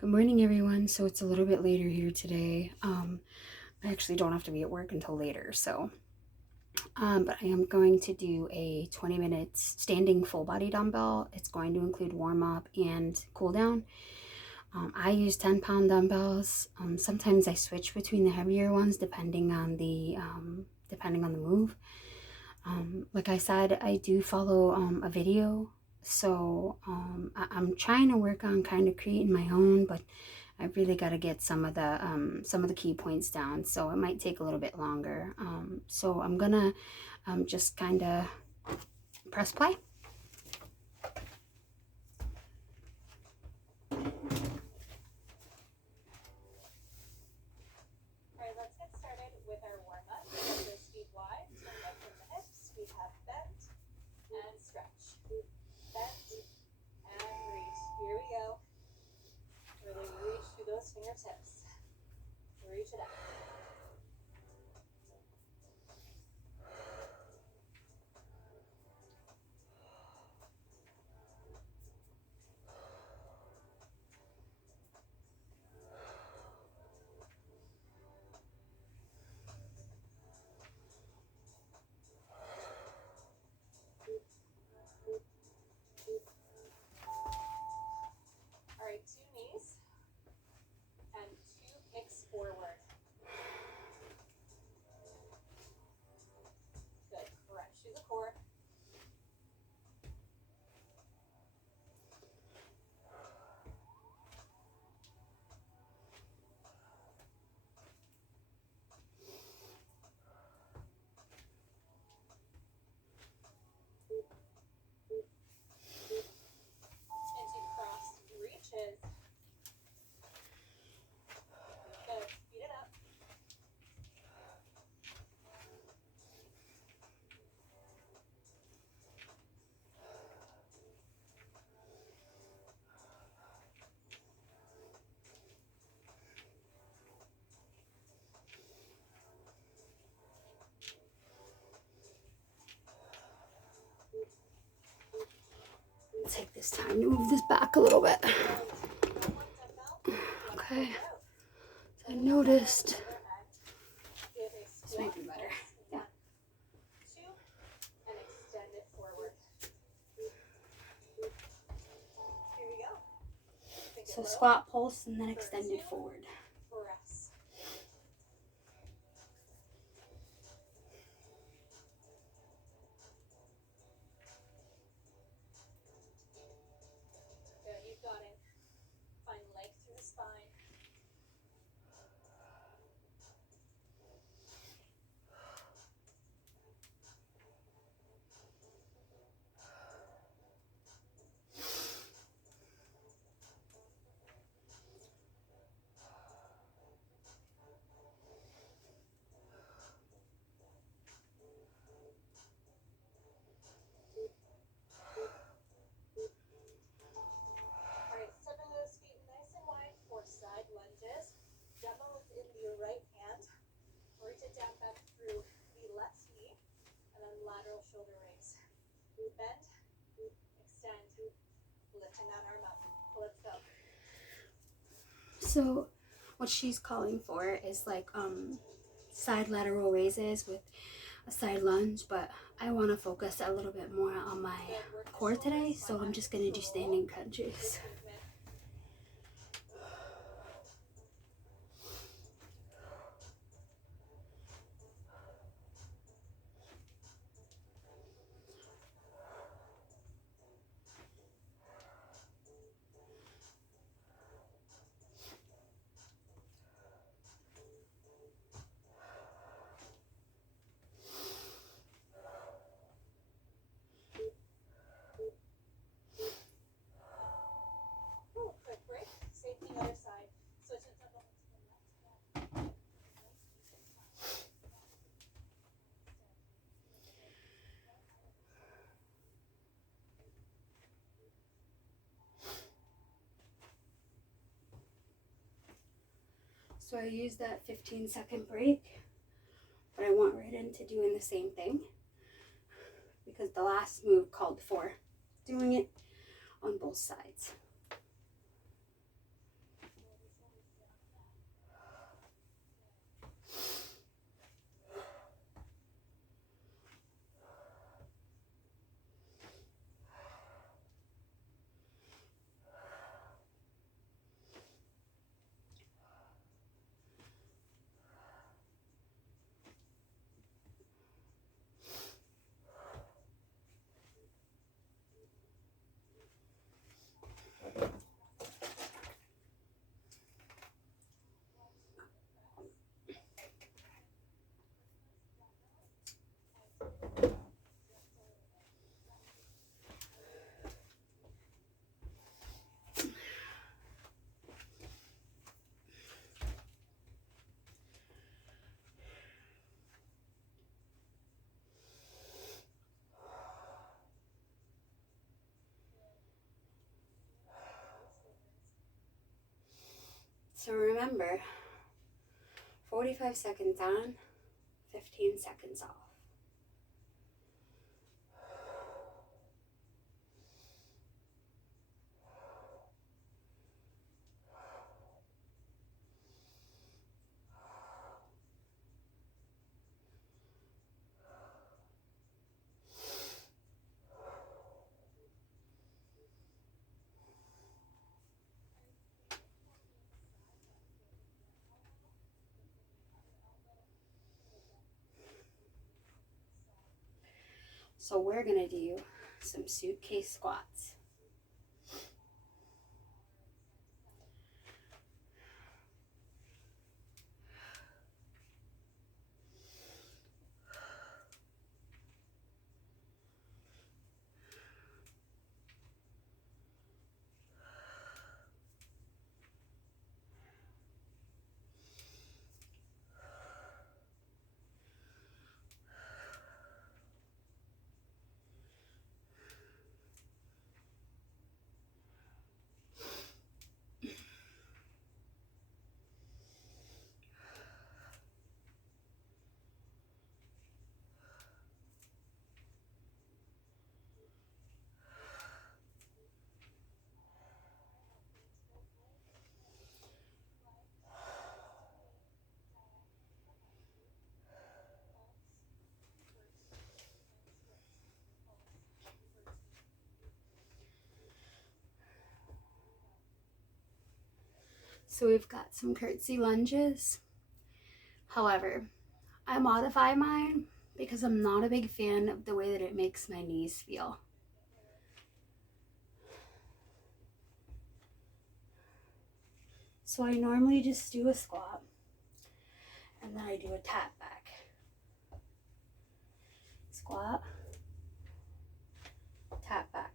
Good morning, everyone. So it's a little bit later here today. I actually don't have to be at work until later, but I am going to do a 20 minutes standing full body dumbbell. It's going to include warm up and cool down. I use 10-pound dumbbells. Sometimes I switch between the heavier ones depending on the move. Like I said, I do follow a video, so I'm trying to work on kind of creating my own, but I really got to get some of the key points down, so it might take a little bit longer. So I'm gonna just kind of press play. All right, let's get started with our warm-up. Elbows feet wide, turn back from the hips. We have bend and stretch. Bend and reach. Here we go. Really reach through those fingertips. Reach it up. All right, two knees and two kicks forward. Good. Crunch through the core. Into crossed reaches. Good. Speed it up. Take this time to move this back a little bit. Okay. So I noticed this might be better. Yeah. Two and extend it forward. Here we go. So squat, pulse, and then extend it forward. Press. Good, you've got it. Find length through the spine. All right, stepping those feet nice and wide for side lunges. Dumbbell within the right hand. Reach it down back through the left knee, and then lateral shoulder raise. Bend, extend, lifting that arm up. Let's go. So what she's calling for is like side lateral raises with a side lunge, but I want to focus a little bit more on my core today, so I'm just going to do standing crunches. Quick break. Same thing other side. Switch it up to the left. So I use that 15-second break, but I went right into doing the same thing because the last move called for doing it on both sides. remember, 45 seconds on, 15 seconds off. So we're gonna do some suitcase squats. So we've got some curtsy lunges. However, I modify mine because I'm not a big fan of the way that it makes my knees feel. So I normally just do a squat and then I do a tap back. Squat, tap back.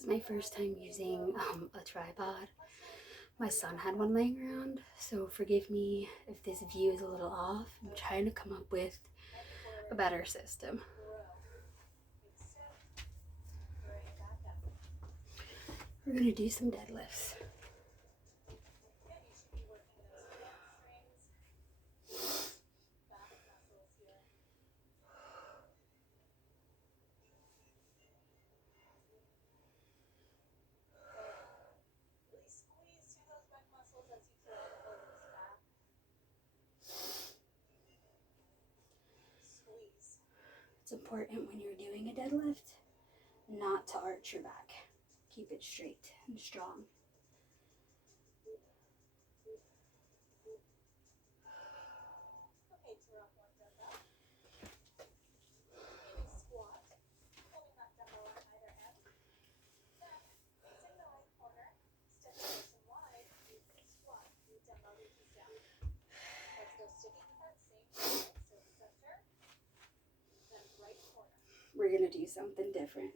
is my first time using a tripod. My son had one laying around, so forgive me if this view is a little off. I'm trying to come up with a better system. We're gonna do some deadlifts. It's important when you're doing a deadlift not to arch your back. Keep it straight and strong. We're gonna do something different.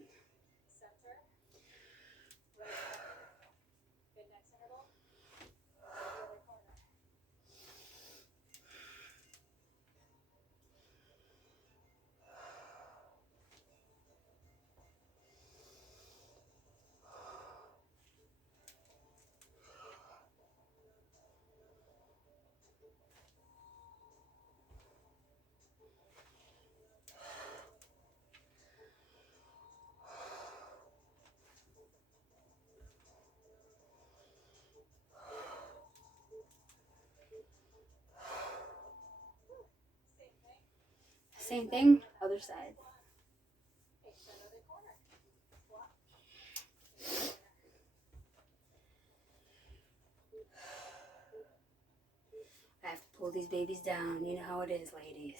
Same thing, other side. I have to pull these babies down. You know how it is, ladies.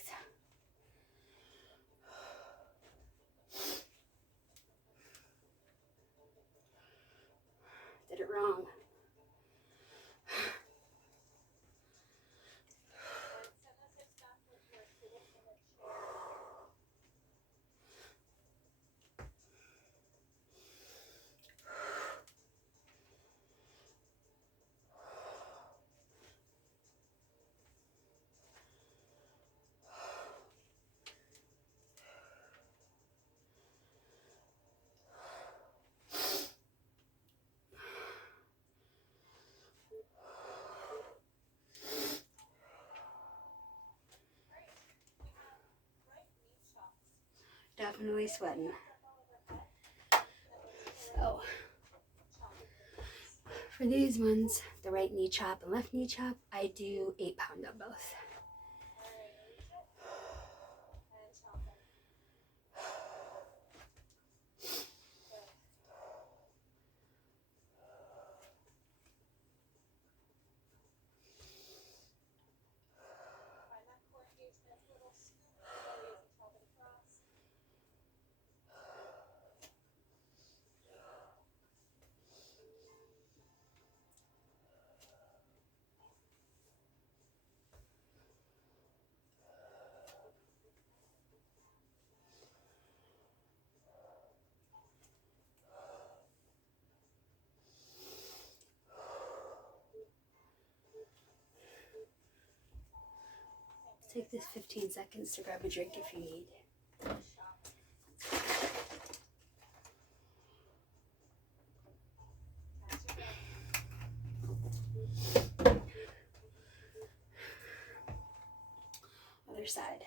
Did it wrong. Definitely sweating. So, for these ones, the right knee chop and left knee chop, I do 8-pound dumbbells. Take this 15 seconds to grab a drink if you need. Other side.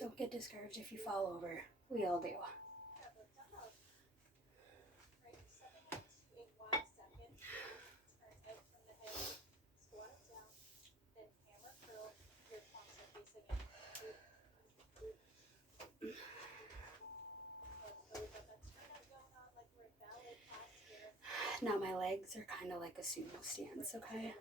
Don't get discouraged if you fall over. We all do. Now my legs are kind of like a sumo stance, okay?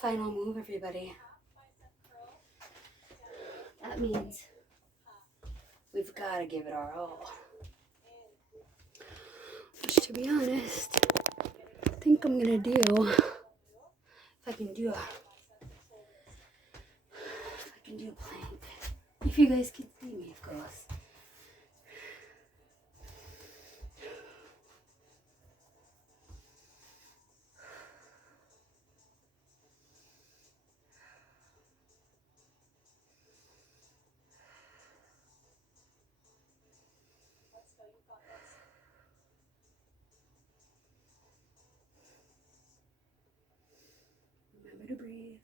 Final move, everybody. That means we've got to give it our all. Which, to be honest, I think I'm gonna do, if I can do a plank. If you guys can see me, of course. Remember to breathe.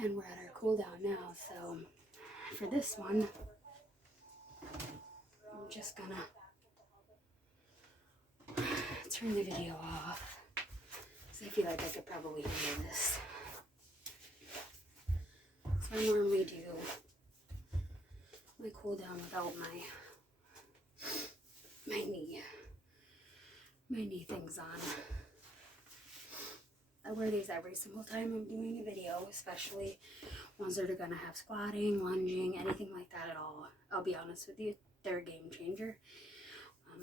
And we're at our cool down now, so for this one, I'm just gonna turn the video off, because I feel like I could probably hear this. So I normally do my cool down without my knee things on. I wear these every single time I'm doing a video, especially ones that are gonna have squatting, lunging, anything like that at all. I'll be honest with you, they're a game changer.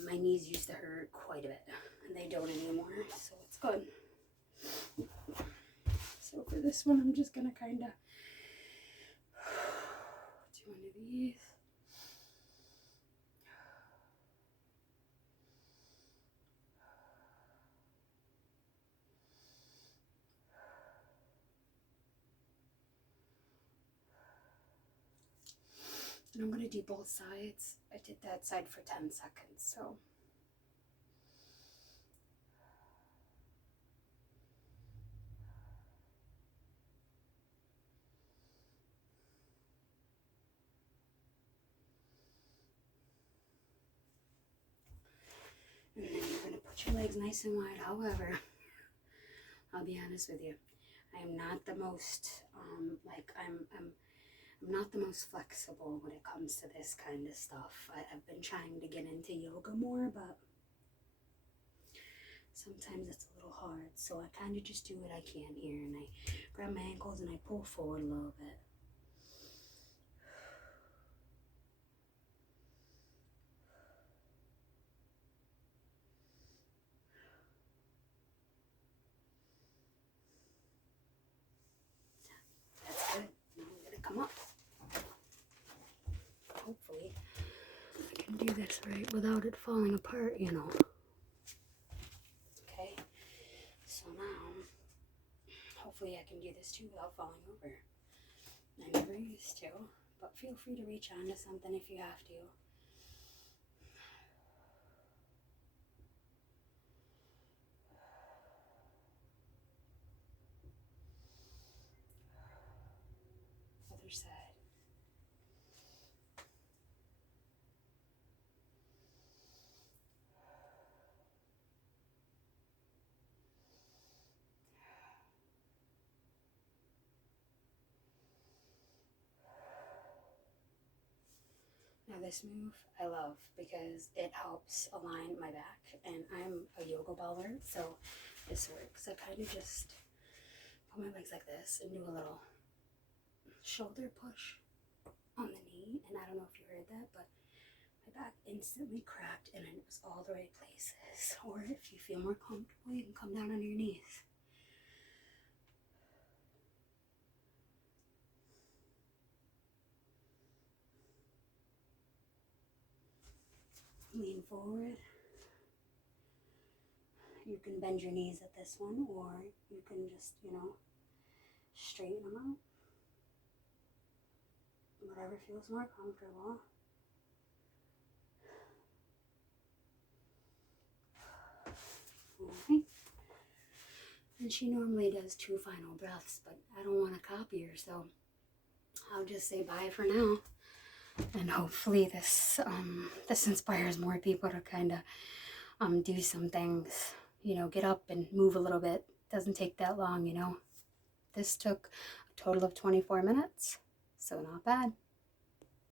My knees used to hurt quite a bit, and they don't anymore, so it's good. So for this one, I'm just gonna kind of do one of these. And I'm gonna do both sides. I did that side for 10 seconds, so. And then you're gonna put your legs nice and wide. However, I'll be honest with you, I am not the most, I'm not the most flexible when it comes to this kind of stuff. I've been trying to get into yoga more, but sometimes it's a little hard. So I kind of just do what I can here, and I grab my ankles and I pull forward a little bit. That's good. Now I'm gonna come up. Hopefully I can do this right without it falling apart, you know. Okay, so now hopefully I can do this too without falling over. I never used to, but feel free to reach onto something if you have to. Other side. Now this move I love because it helps align my back, and I'm a yoga baller, so this works. I kind of just put my legs like this and do a little shoulder push on the knee, and I don't know if you heard that, but my back instantly cracked and it was all the right places. Or if you feel more comfortable, you can come down on your knees. Lean forward. You can bend your knees at this one, or you can just, straighten them out. Whatever feels more comfortable. Alright. And she normally does 2 final breaths, but I don't want to copy her, so I'll just say bye for now. And hopefully this inspires more people to kind of do some things, get up and move a little bit. Doesn't take that long. This took a total of 24 minutes, so not bad.